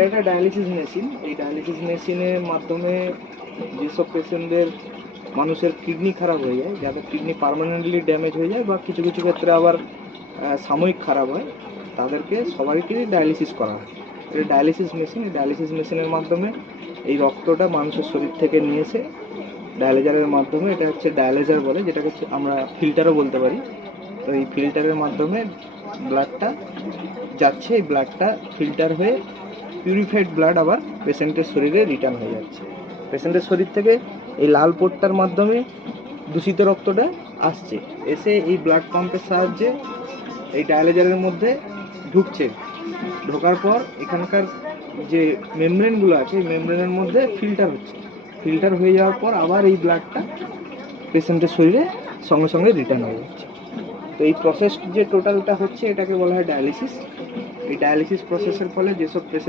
এটা একটা dialysis machine. এই ডায়ালিসিস মেশিনের মাধ্যমে যেসব পেশেন্টদের মানুষের কিডনি খারাপ হয়ে যায়, যাদের কিডনি পার্মানেন্টলি ড্যামেজ হয়ে যায় বা কিছু কিছু ক্ষেত্রে আবার সাময়িক খারাপ হয়, তাদেরকে সবাইকেই ডায়ালিসিস করা হয়। এটা ডায়ালিসিস মেশিন। এই ডায়ালিসিস মেশিনের মাধ্যমে এই রক্তটা মানুষের শরীর থেকে নিয়ে এসে ডায়ালাইজারের মাধ্যমে, এটা হচ্ছে ডায়ালাইজার বলে, যেটাকে আমরা ফিল্টারও বলতে পারি। তো এই ফিল্টারের মাধ্যমে ব্লাডটা যাচ্ছে, এই ব্লাডটা ফিল্টার হয়ে পিউরিফাইড ব্লাড আবার পেশেন্টের শরীরে রিটার্ন হয়ে যাচ্ছে। পেশেন্টের শরীর থেকে এই লাল পোর্টটার মাধ্যমে দূষিত রক্তটা আসছে, এসে এই ব্লাড পাম্পের সাহায্যে এই ডায়ালাইজারের মধ্যে ঢুকছে। ঢোকার পর এখানকার যে মেমব্রেনগুলো আছে, এই মেমব্রেনের মধ্যে ফিল্টার হচ্ছে। ফিল্টার হয়ে যাওয়ার পর আবার এই ব্লাডটা পেশেন্টের শরীরে সঙ্গে সঙ্গে রিটার্ন হয়ে যাচ্ছে। তো এই প্রসেস যে টোটালটা হচ্ছে, এটাকে বলা হয় ডায়ালিসিস। এই ডায়ালিসিস প্রসেসের ফলে যেসব পেশেন্ট